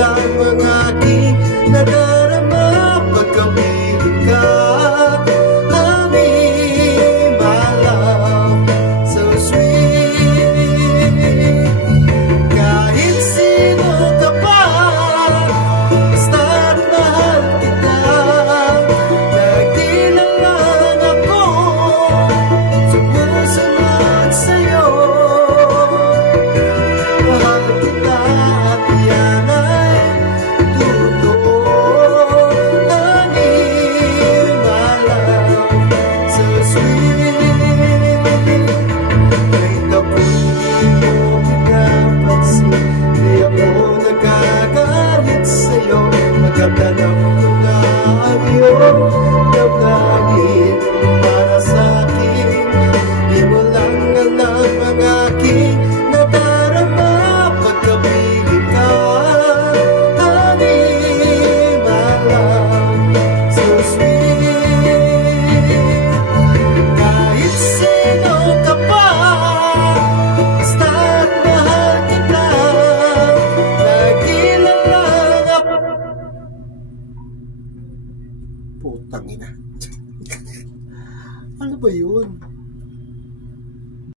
lang ang aking nadarama pagkapiling ka. Honey, my love, so sweet. Kahit sino ka pa, basta't mahal kita. Lagi na lang ako sumusunod sa'yo. Mahal kita at yan ay totoo. Honey, my love, so sweet. Kahit ako'y hindi mo pinapansin, di ako nagagalit sa'yo. Magkatanong ko na ang iyong damdamin para sa'kin. Di mo lang alam ang aking nadarama pagkapiling ka. Honey, my love, so sweet. Kahit sino ka pa, basta't mahal kita. Lagi na lang ako. Putang ina. Ano ba yun?